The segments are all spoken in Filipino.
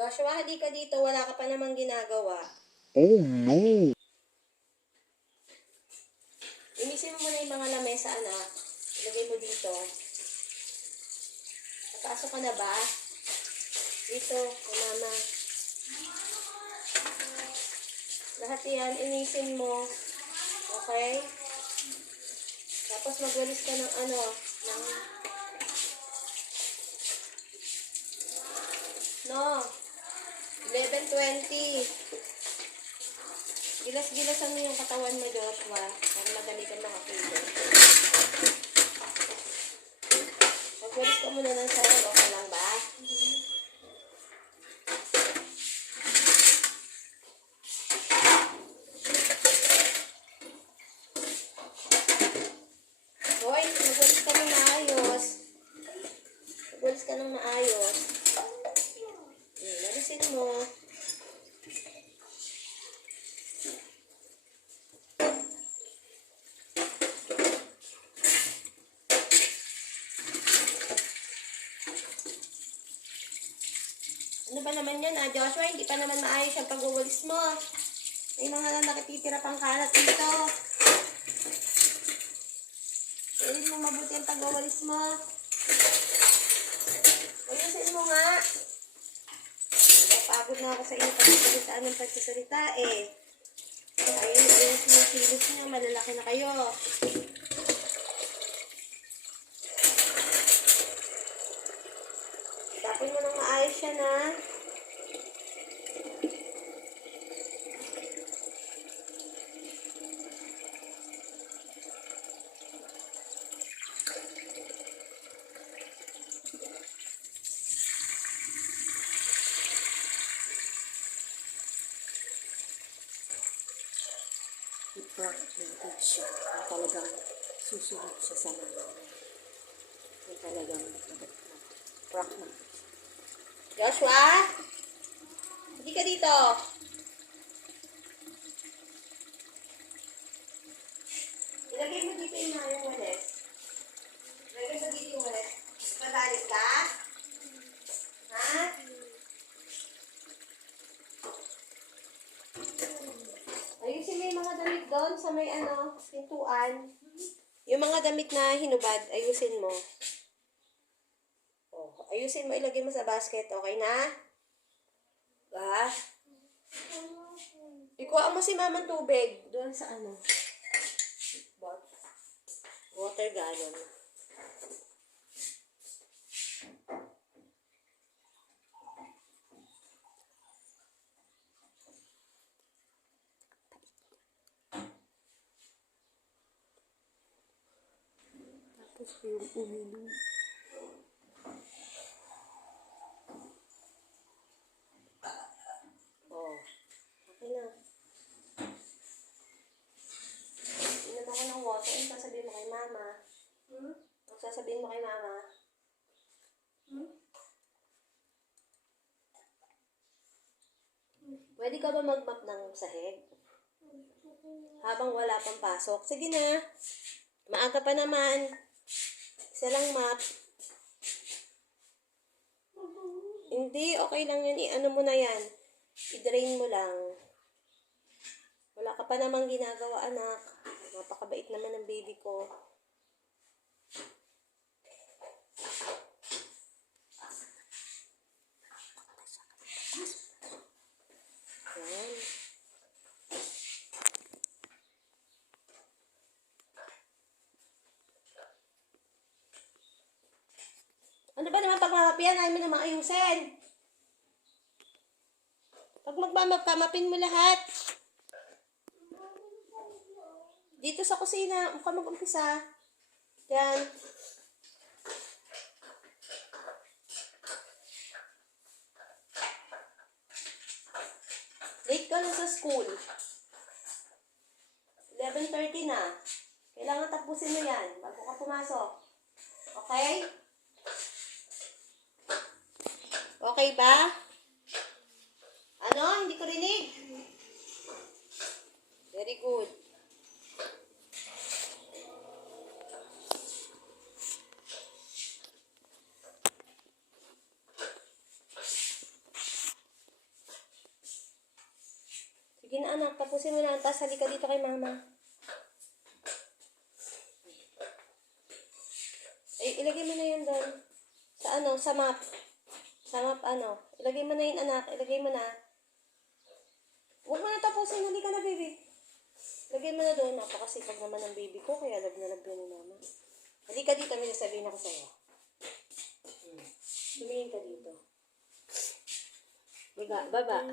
Joshua, halika dito. Wala ka pa namang ginagawa. Oh no! Linisin mo muna yung mga lamesa, anak. Ilagay mo dito. Napasok ka na ba? Dito, mama. Lahat yan, inisin mo. Okay? Tapos magwalis ka ng No. 11:20. Gilas-gilasan mo yung katawan mo, Joshua. Para madali kang makakilos. Magwalis ka muna ng sarap. Okay lang ba? Hoy, magwalis ka ng maayos. Magwalis ka ng maayos. Lalisin mo. Ano ba naman yan, Joshua? Hindi pa naman maayos ang pag-uwalis mo. May mga nakititira pang kalat dito. Pwede mo mabuti ang pag-uwalis mo. Ayusin mo nga. Napagod na ako sa inyo pagsasalitaan ng pagsasalita eh. Ayun yung kilos niya. Malalaki na kayo. Tapon mo nang maayos siya na. I-practice siya. Kung talagang susunod siya sa mga. Kung talagang practice. Joshua? Hindi ka dito. Ilagay mo dito yung walis. Ilagay mo dito yung walis. Madalis ka? Ha? Ayusin mo yung mga damit doon sa may pintuan. Yung mga damit na hinubad, ayusin mo. Oh, ayusin mo, ilagay mo sa basket. Okay na? Ba? Ikuha mo si mamang tubig. Doon sa water gallon. Tapos yung uminom. Oh, okay na. Inom ako ng water. Ano sasabihin mo kay mama? Ano sasabihin mo kay mama? Pwede ka ba mag-map ng sahig? Habang wala pang pasok. Sige na. Maaga pa naman. Isa lang map. Hindi, okay lang yan. I-ano mo na yan. I-drain mo lang. Wala ka pa namang ginagawa, anak. Napakabait naman ng baby ko. Yan. Ano ba naman pag mamapian? Ayaw mo namang ayusin. Pag magmamap ka, mapin mo lahat. Dito sa kusina, mukhang mag-umpisa. Yan. Late ka na sa school. 11:30 na. Kailangan tapusin mo yan bago ka pumasok. Okay? Okay ba? Ano? Hindi ko rinig. Very good. Sige na anak, tapusin mo na. Tapos halika dito kay mama. Ay, ilagay mo na yun doon. Sa ano, sa map. Sa map ano. Ilagay mo na yun anak, ilagay mo na. Huwag mo na tapusin, halika na baby. Ilagay mo na doon. Napakasipag naman ng baby ko, kaya lab na ni mama. Halika dito, may nasabihin ako sa'yo. Tumingin ka dito. Baba.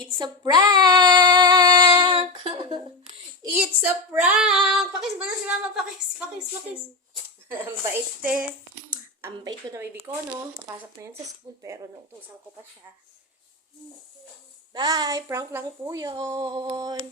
It's a prank! It's a prank! Pakis mo na si mama, pakis. Ang bait Ang bait ko na baby ko, no? Papasok na yan sa school, pero nautusan ko pa siya. Bye! Prank lang po yun.